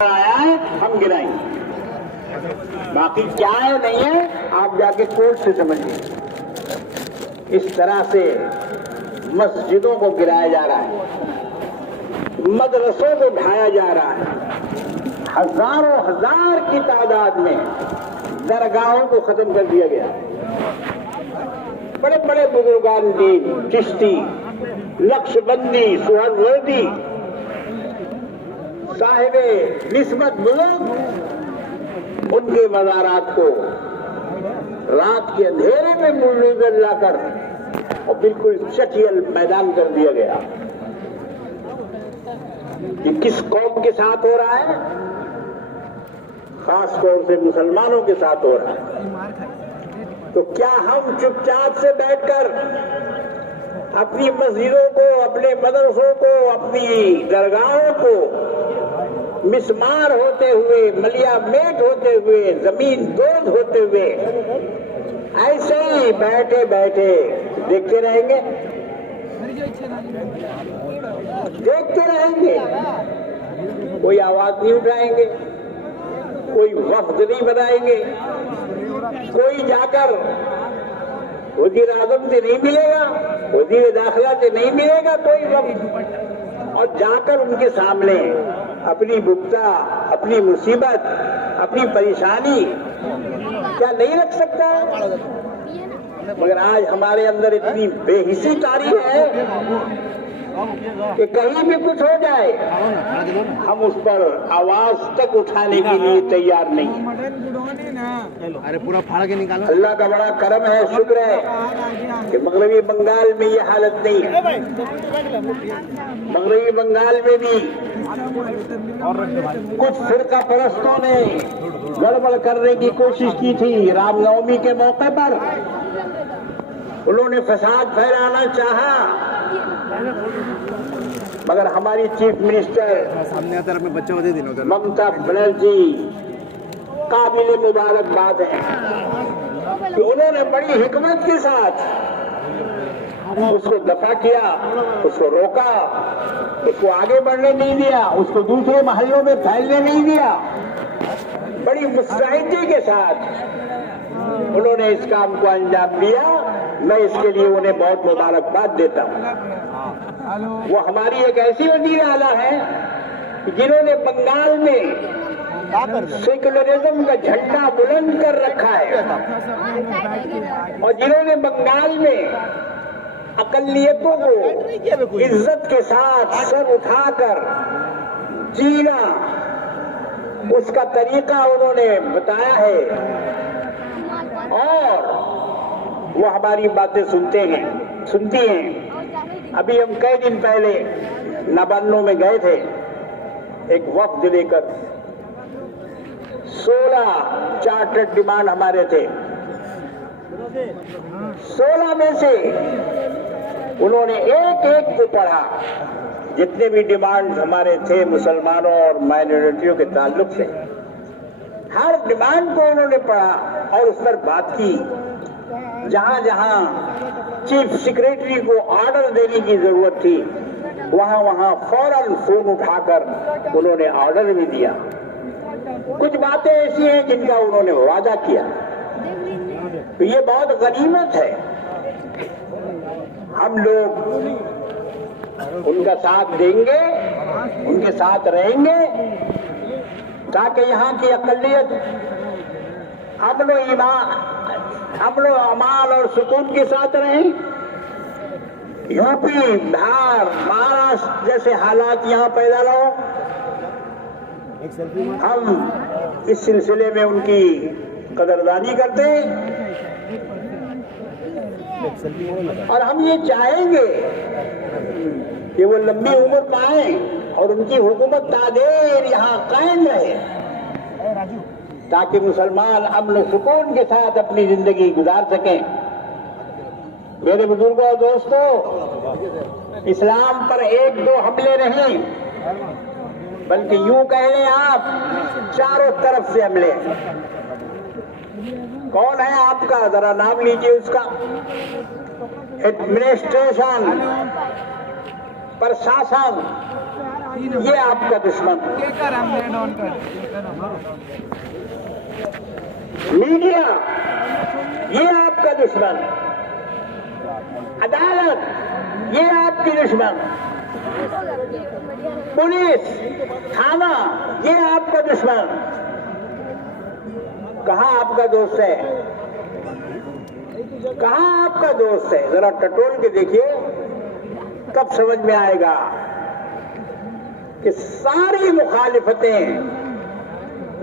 آیا ہے ہم گرائیں گے، باقی کیا ہے نہیں ہے آپ جا کے کورٹ سے سمجھیے۔ اس طرح سے مسجدوں کو گرایا جا رہا ہے، مدرسوں کو ڈھایا جا رہا ہے، ہزاروں ہزار کی تعداد میں درگاہوں کو ختم کر دیا گیا۔ بڑے بڑے بزرگان دین، چشتی، نقشبندی، سہروردی، صاحب نسبت بزرگ، ان کے مزارات کو رات کے اندھیرے میں بلڈوزر لا کر اور بالکل چٹیل میدان کر دیا گیا۔ یہ کس قوم کے ساتھ ہو رہا ہے؟ خاص طور سے مسلمانوں کے ساتھ ہو رہا ہے۔ تو کیا ہم چپ چاپ سے بیٹھ کر اپنی مسجدوں کو، اپنے مدرسوں کو، اپنی درگاہوں کو مسمار ہوتے ہوئے، ملیا میٹ ہوتے ہوئے، زمین دوز ہوتے ہوئے ایسے ہی بیٹھے بیٹھے دیکھتے رہیں گے؟ دیکھتے رہیں گے؟ کوئی آواز نہیں اٹھائیں گے، کوئی وفد نہیں بنائیں گے، کوئی جا کر وزیر اعظم سے نہیں ملے گا، وزیر داخلہ سے نہیں ملے گا کوئی وفد، اور جا کر ان کے سامنے اپنی بکتا، اپنی مصیبت، اپنی پریشانی کیا نہیں رکھ سکتا ہے؟ مگر آج ہمارے اندر اتنی بے حسی طاری ہے کہ کہیں بھی کچھ ہو جائے ہم اس پر آواز تک اٹھانے کے لیے تیار نہیں ہیں۔ اللہ کا بڑا کرم ہے، شکر ہے کہ مغربی بنگال میں یہ حالت نہیں ہے۔ مغربی بنگال میں بھی کچھ فرقہ پرستوں نے گڑبڑ کرنے کی کوشش کی تھی۔ رام نومی کے موقع پر انہوں نے فساد پھیلانا چاہا، مگر ہماری چیف منسٹر ممتا بنرجی قابل مبارکباد ہے کہ انہوں نے بڑی حکمت کے ساتھ اس کو دفع کیا، اس کو روکا، اس کو آگے بڑھنے نہیں دیا، اس کو دوسرے محلوں میں پھیلنے نہیں دیا۔ بڑی مستعدی کے ساتھ انہوں نے اس کام کو انجام دیا، میں اس کے لیے انہیں بہت مبارکباد دیتا ہوں۔ وہ ہماری ایک ایسی وزیر اعلیٰ ہے جنہوں نے بنگال میں سیکولرزم کا جھنڈا بلند کر رکھا ہے، اور جنہوں نے بنگال میں اقلیتوں کو عزت کے ساتھ سر اٹھا کر جینا، اس کا طریقہ انہوں نے بتایا ہے، اور وہ ہماری باتیں سنتی ہیں۔ ابھی ہم کئی دن پہلے نبانو میں گئے تھے، ایک وفد لے کر، 16 چارٹرڈ ڈیمانڈ ہمارے تھے، 16 میں سے انہوں نے ایک ایک کو پڑھا، جتنے بھی ڈیمانڈ ہمارے تھے مسلمانوں اور مائنورٹیوں کے تعلق سے، ہر ڈیمانڈ کو انہوں نے پڑھا اور اس پر بات کی۔ جہاں جہاں چیف سیکریٹری کو آرڈر دینے کی ضرورت تھی وہاں وہاں فوراً فون اٹھا کر انہوں نے آرڈر بھی دیا۔ کچھ باتیں ایسی ہیں جن کا انہوں نے وعدہ کیا، تو یہ بہت غنیمت ہے۔ ہم لوگ ان کا ساتھ دیں گے، ان کے ساتھ رہیں گے، تاکہ یہاں کی اقلیت امن و امان اور سکون کے ساتھ رہیں۔ یو پی، بہار، مہاراشٹر جیسے حالات یہاں پیدا نہ ہو۔ ہم اس سلسلے میں ان کی قدردانی کرتے ہیں، اور ہم یہ چاہیں گے کہ وہ لمبی عمر پائیں اور ان کی حکومت تادیر یہاں قائم رہے، تاکہ مسلمان امن و سکون کے ساتھ اپنی زندگی گزار سکیں۔ میرے بزرگوں اور دوستوں، اسلام پر ایک دو حملے نہیں، بلکہ یوں کہہ لیں آپ چاروں طرف سے حملے ہیں۔ کون ہے آپ کا؟ ذرا نام لیجئے اس کا۔ ایڈمنسٹریشن، پرشاسن، یہ آپ کا دشمن. میڈیا یہ آپ کا دشمن. عدالت یہ آپ کی دشمن. پولیس تھانہ یہ آپ کا دشمن. کہاں آپ کا دوست ہے؟ کہاں آپ کا دوست ہے؟ ذرا ٹٹول کے دیکھیے، کب سمجھ میں آئے گا کہ ساری مخالفتیں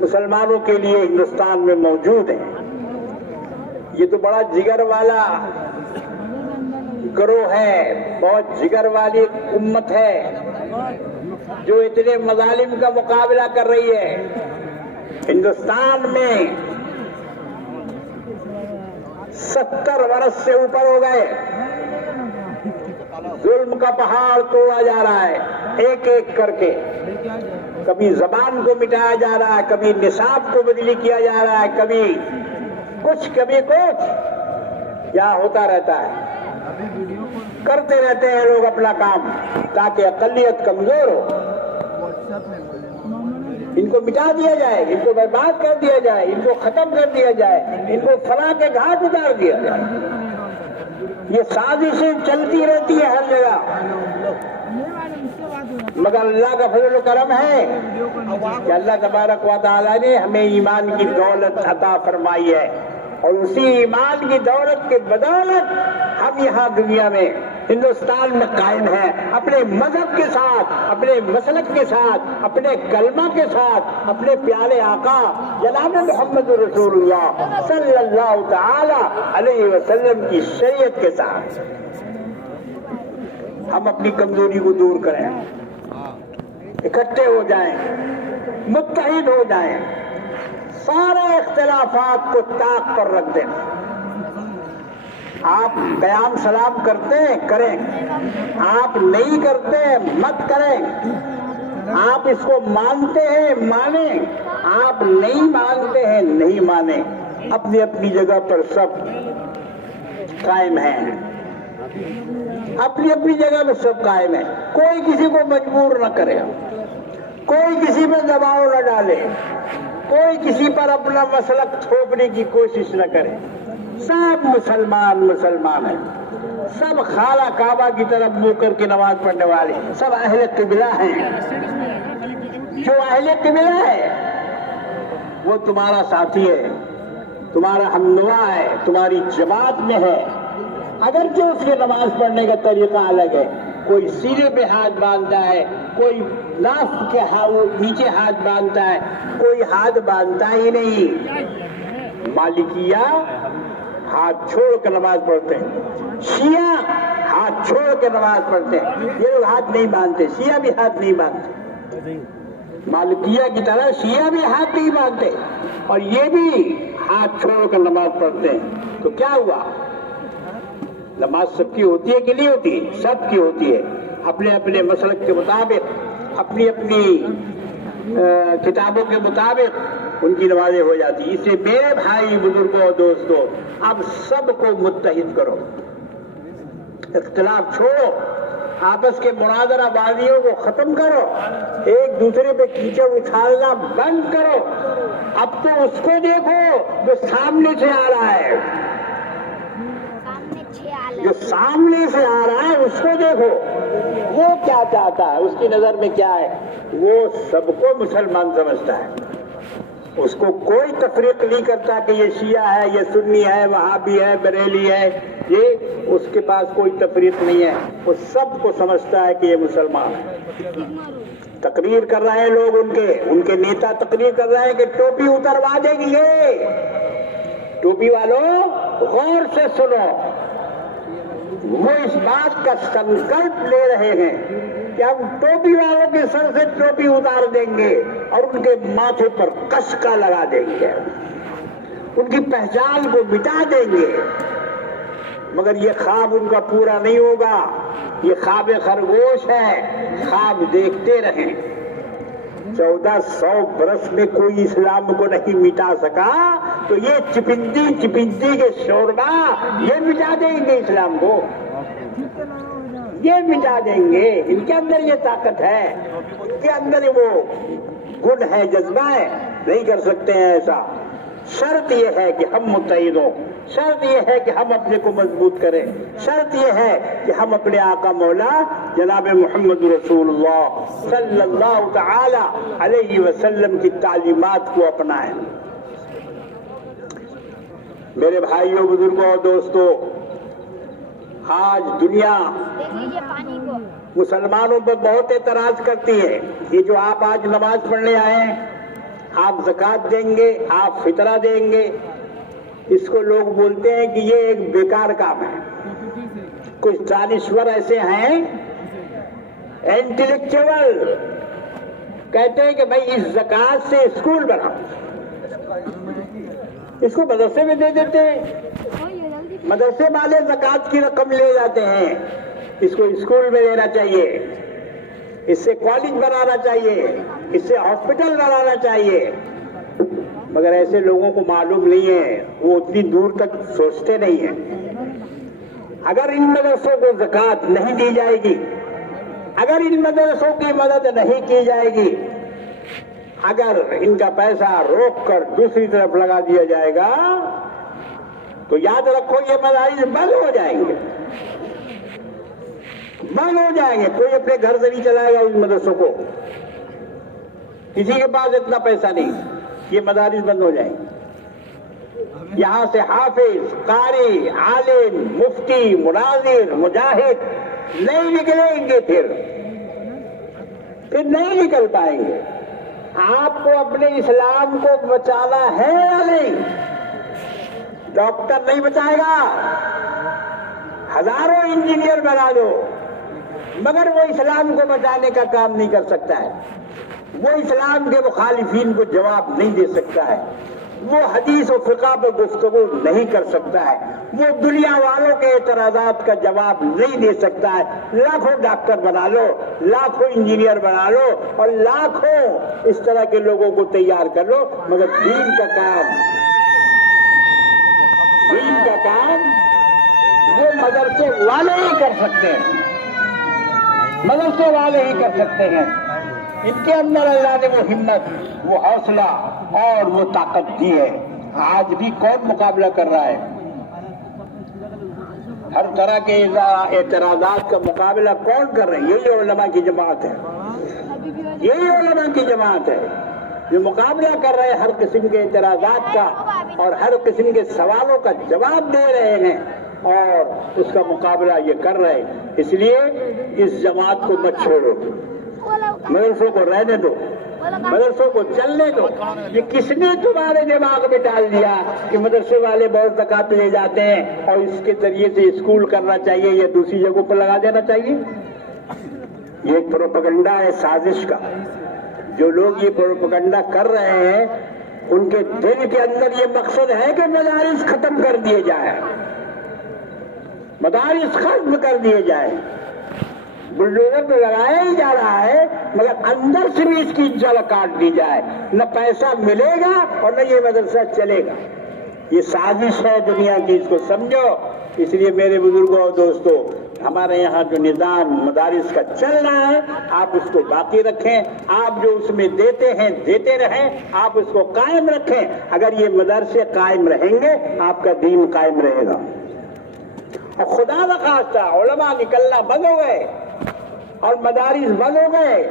مسلمانوں کے لیے ہندوستان میں موجود ہیں. یہ تو بڑا جگر والا گروہ ہے، بہت جگر والی امت ہے جو اتنے مظالم کا مقابلہ کر رہی ہے. ہندوستان میں 70 برس سے اوپر ہو گئے، ظلم کا پہاڑ توڑا جا رہا ہے ایک ایک کر کے. کبھی زبان کو مٹایا جا رہا ہے، کبھی نصاب کو بدلی کیا جا رہا ہے، کبھی کچھ کیا ہوتا رہتا ہے. کرتے رہتے ہیں لوگ اپنا کام تاکہ اقلیت کمزور ہو. ان کو مٹا دیا جائے، ان کو برباد کر دیا جائے، ان کو ختم کر دیا جائے، ان کو فلاں کے گھاٹ اتار دیا جائے. یہ سازشیں چلتی رہتی ہے ہر جگہ، مگر اللہ کا فضل و کرم ہے کہ اللہ تبارک و تعالیٰ نے ہمیں ایمان کی دولت عطا فرمائی ہے، اور اسی ایمان کی دولت کے بدولت ہم یہاں دنیا میں ہندوستان میں قائم ہیں، اپنے مذہب کے ساتھ، اپنے مسلک کے ساتھ، اپنے کلمہ کے ساتھ، اپنے پیارے آقا جناب محمد رسول اللہ صلی اللہ تعالی علیہ وسلم کی شریعت کے ساتھ. ہم اپنی کمزوری کو دور کریں، اکٹھے ہو جائیں، متحد ہو جائیں، سارے اختلافات کو طاق پر رکھ دیں. آپ قیام سلام کرتے ہیں کریں، آپ نہیں کرتے مت کریں. آپ اس کو مانتے ہیں مانیں، آپ نہیں مانتے ہیں نہیں مانیں. اپنی اپنی جگہ پر سب قائم ہیں، اپنی اپنی جگہ میں سب قائم ہیں. کوئی کسی کو مجبور نہ کرے، کوئی کسی پہ دباؤ نہ ڈالے، کوئی کسی پر اپنا مسلک تھوپنے کی کوشش نہ کرے. سب مسلمان ہیں، سب خانہ کعبہ کی طرف منہ کر کے نماز پڑھنے والے، سب اہل قبلہ ہیں. جو اہل قبلہ ہے وہ تمہارا ساتھی ہے، تمہارا ہمنوا ہے، تمہاری جماعت میں ہے. اگرچہ اس کے نماز پڑھنے کا طریقہ الگ ہے، کوئی سینے پہ ہاتھ باندھتا ہے، کوئی ناف کے نیچے ہاتھ باندھتا ہے، کوئی ہاتھ باندھتا ہی نہیں. مالکیہ ہاتھ چھوڑ کے نماز پڑھتے ہیں، شیعہ ہاتھ چھوڑ کے نماز پڑھتے ہیں. یہ لوگ ہاتھ نہیں باندھتے، شیعہ بھی ہاتھ نہیں باندھتے. مالکیہ کی طرح شیعہ بھی ہاتھ نہیں باندھتے اور یہ بھی ہاتھ چھوڑ کر نماز پڑھتے ہیں. تو کیا ہوا؟ نماز سب کی ہوتی ہے کہ نہیں ہوتی؟ سب کی ہوتی ہے، اپنے اپنے مسلک کے مطابق، اپنی اپنی کتابوں کے مطابق ان کی نمازیں ہو جاتی. اس سے میرے بھائی بزرگوں اور دوستوں، اب سب کو متحد کرو، اختلاف چھوڑو، آپس کے مناظرہ بازیوں کو ختم کرو، ایک دوسرے پہ کیچڑ اچھالنا بند کرو. اب تو اس کو دیکھو جو سامنے سے آ رہا ہے، جو سامنے سے آ رہا ہے اس کو دیکھو، وہ کیا چاہتا ہے، اس کی نظر میں کیا ہے. وہ سب کو مسلمان سمجھتا ہے، اس کو کوئی تفریق نہیں کرتا کہ یہ شیعہ ہے، یہ سنی ہے، وہابی ہے، بریلی ہے. یہ اس کے پاس کوئی تفریق نہیں ہے، وہ سب کو سمجھتا ہے کہ یہ مسلمان ہے. تقریر کر رہے ہیں لوگ، ان کے نیتا تقریر کر رہے ہیں کہ ٹوپی اتروا دیں گے. ٹوپی والوں غور سے سنو، وہ اس بات کا سنکلپ لے رہے ہیں کہ ہم ٹوپی والوں کے سر سے ٹوپی اتار دیں گے اور ان کے ماتھے پر کشکا لگا دیں گے، ان کی پہچان کو مٹا دیں گے. مگر یہ خواب ان کا پورا نہیں ہوگا، یہ خواب خرگوش ہے. خواب دیکھتے رہیں. 1400 برس میں کوئی اسلام کو نہیں مٹا سکا تو یہ چپندی کے شوربا یہ مٹا دیں گے اسلام کو. یہ مٹا دیں گے. ان کے اندر یہ طاقت ہے, ان کے اندر وہ گن ہے, جذبہ ہے, نہیں کر سکتے ہیں ایسا. شرط یہ ہے کہ ہم متحد ہوں, شرط یہ ہے کہ ہم اپنے کو مضبوط کریں, شرط یہ ہے کہ ہم اپنے آقا مولا جناب محمد رسول اللہ صلی اللہ تعالی علیہ وسلم کی تعلیمات کو اپنائیں. میرے بھائیوں, بزرگوں اور دوستوں, آج دنیا مسلمانوں پر بہت اعتراض کرتی ہے. یہ جو آپ آج نماز پڑھنے آئے ہیں, آپ زکوٰۃ دیں گے, آپ فطرہ دیں گے, اس کو لوگ بولتے ہیں کہ یہ ایک بیکار کام ہے. کچھ دانشور ایسے ہیں انٹلیکچوئل, کہتے ہیں کہ بھائی اس زکوٰۃ سے اسکول بنا, اس کو مدرسے میں دے دیتے ہیں, مدرسے والے زکوٰۃ کی رقم لے جاتے ہیں, اس کو اسکول میں دینا چاہیے, اس سے کالج بنانا چاہیے, اس سے ہاسپٹل بنانا چاہیے. مگر ایسے لوگوں کو معلوم نہیں ہے, وہ اتنی دور تک سوچتے نہیں ہیں. اگر ان مدرسوں کو زکوٰۃ نہیں دی جائے گی, اگر ان مدرسوں کی مدد نہیں کی جائے گی, اگر ان کا پیسہ روک کر دوسری طرف لگا دیا جائے گا, تو یاد رکھو یہ مدارس بند ہو جائیں گے, بند ہو جائیں گے. کوئی اپنے گھر سے نہیں چلائے گا ان مدرسوں کو, کسی کے پاس اتنا پیسہ نہیں, یہ مدارس بند ہو جائیں گے. یہاں سے حافظ, قاری, عالم, مفتی, مناظر, مجاہد نہیں نکلیں گے, پھر نہیں نکل پائیں گے. آپ کو اپنے اسلام کو بچانا ہے یا نہیں؟ ڈاکٹر نہیں بچائے گا, ہزاروں انجینئر بنا دو, مگر وہ اسلام کو بچانے کا کام نہیں کر سکتا ہے. وہ اسلام کے مخالفین کو جواب نہیں دے سکتا ہے, وہ حدیث و فقہ پر گفتگو نہیں کر سکتا ہے, وہ دنیا والوں کے اعتراضات کا جواب نہیں دے سکتا ہے. لاکھوں ڈاکٹر بنا لو, لاکھوں انجینئر بنا لو, اور لاکھوں اس طرح کے لوگوں کو تیار کر لو, مگر دین کا کام وہ مدرسے والے ہی کر سکتے ہیں, مدرسے والے ہی کر سکتے ہیں. ان کے اندر اللہ نے وہ ہمت, وہ حوصلہ اور وہ طاقت دی ہے. آج بھی کون مقابلہ کر رہا ہے؟ ہر طرح کے اعتراضات کا مقابلہ کون کر رہے ہیں؟ یہی علماء کی جماعت ہے, یہی علماء کی جماعت ہے جو مقابلہ کر رہے ہیں ہر قسم کے اعتراضات کا, اور ہر قسم کے سوالوں کا جواب دے رہے ہیں, اور اس کا مقابلہ یہ کر رہے ہیں. اس لیے اس جماعت کو مت چھوڑو, مدرسوں کو رہنے دو, مدرسوں کو چلنے دو. یہ کس نے تمہارے دماغ میں ڈال دیا کہ مدرسے والے بہت زکوٰۃ لے جاتے ہیں اور اس کے ذریعے سے اسکول کرنا چاہیے یا دوسری جگہوں پر لگا دینا چاہیے؟ یہ ایک پروپیگنڈا ہے سازش کا. جو لوگ یہ پروپیگنڈا کر رہے ہیں, ان کے دل کے اندر یہ مقصد ہے کہ مدارس ختم کر دیے جائیں, مدارس ختم کر دیے جائیں. بلڈوزر پہ لگایا ہی جا رہا ہے, مگر اندر سے بھی اس کی جڑ کاٹ دی جائے, نہ پیسہ ملے گا اور نہ یہ مدرسہ چلے گا. یہ سازش ہے دنیا کی, اس کو سمجھو. اس لیے میرے بزرگوں اور دوستوں, ہمارے یہاں جو نظام مدارس کا چل رہا ہے, آپ اس کو باقی رکھیں. آپ جو اس میں دیتے ہیں دیتے رہیں, آپ اس کو قائم رکھیں. اگر یہ مدرسے قائم رہیں گے, آپ کا دین قائم رہے گا. اور خدا نخواستہ علماء نکلنا بند ہو گئے اور مدارس بند ہو گئے,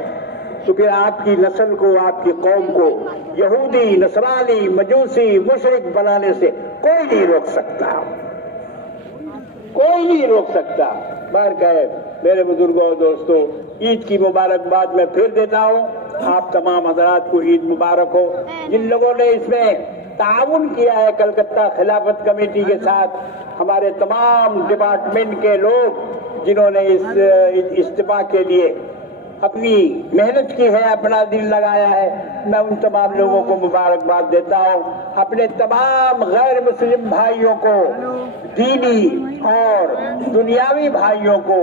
تو پھر آپ کی نسل کو, آپ کی قوم کو یہودی, نصرانی, مجوسی, مشرک بنانے سے کوئی نہیں روک سکتا, کوئی نہیں روک سکتا. بہرکیف میرے بزرگوں اور دوستوں, عید کی مبارکباد میں پھر دیتا ہوں. آپ تمام حضرات کو عید مبارک ہو. جن لوگوں نے اس میں تعاون کیا ہے کلکتہ خلافت کمیٹی کے ساتھ, ہمارے تمام ڈپارٹمنٹ کے لوگ جنہوں نے اس اجتماع کے لیے اپنی محنت کی ہے, اپنا دل لگایا ہے, میں ان تمام لوگوں کو مبارکباد دیتا ہوں. اپنے تمام غیر مسلم بھائیوں کو, دینی اور دنیاوی بھائیوں کو,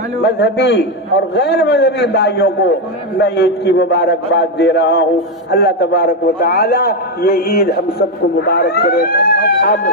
مذہبی اور غیر مذہبی بھائیوں کو میں عید کی مبارکباد دے رہا ہوں. اللہ تبارک و تعالی یہ عید ہم سب کو مبارک کرے. اب